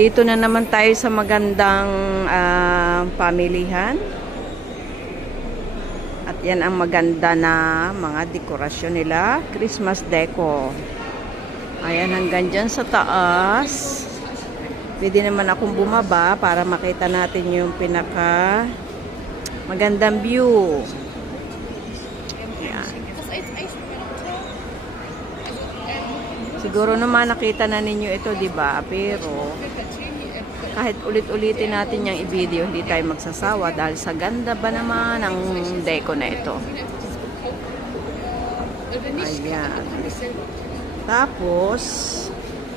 Dito na naman tayo sa magandang pamilihan. At yan ang maganda na mga dekorasyon nila. Christmas deco. Ayan, hanggang dyan sa taas. Pwede naman akong bumaba para makita natin yung pinaka magandang view. Ayan. Siguro naman nakita na ninyo ito, di ba? Pero kahit ulit-ulitin natin yung i-video, hindi tayo magsasawa dahil sa ganda ba naman ang deco na ito. Ayan. Tapos,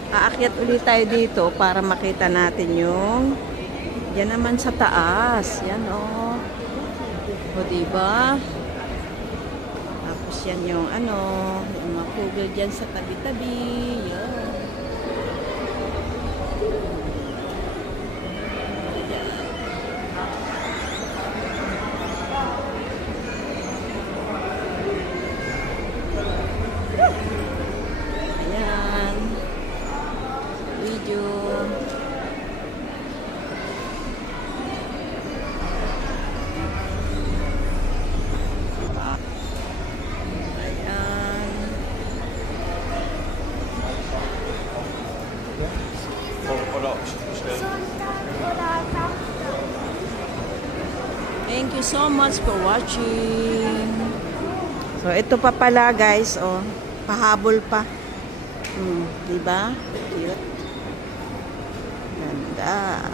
aakyat ulit tayo dito para makita natin yung yan naman sa taas. Yan o. O diba? Tapos yan yung ano, yung mga kugel dyan sa tabi-tabi. Yan. Ayan. Video. Thank you so much for watching. So ito pa pala guys, oh, pahabol pa. Di ba? Cute. Ganda.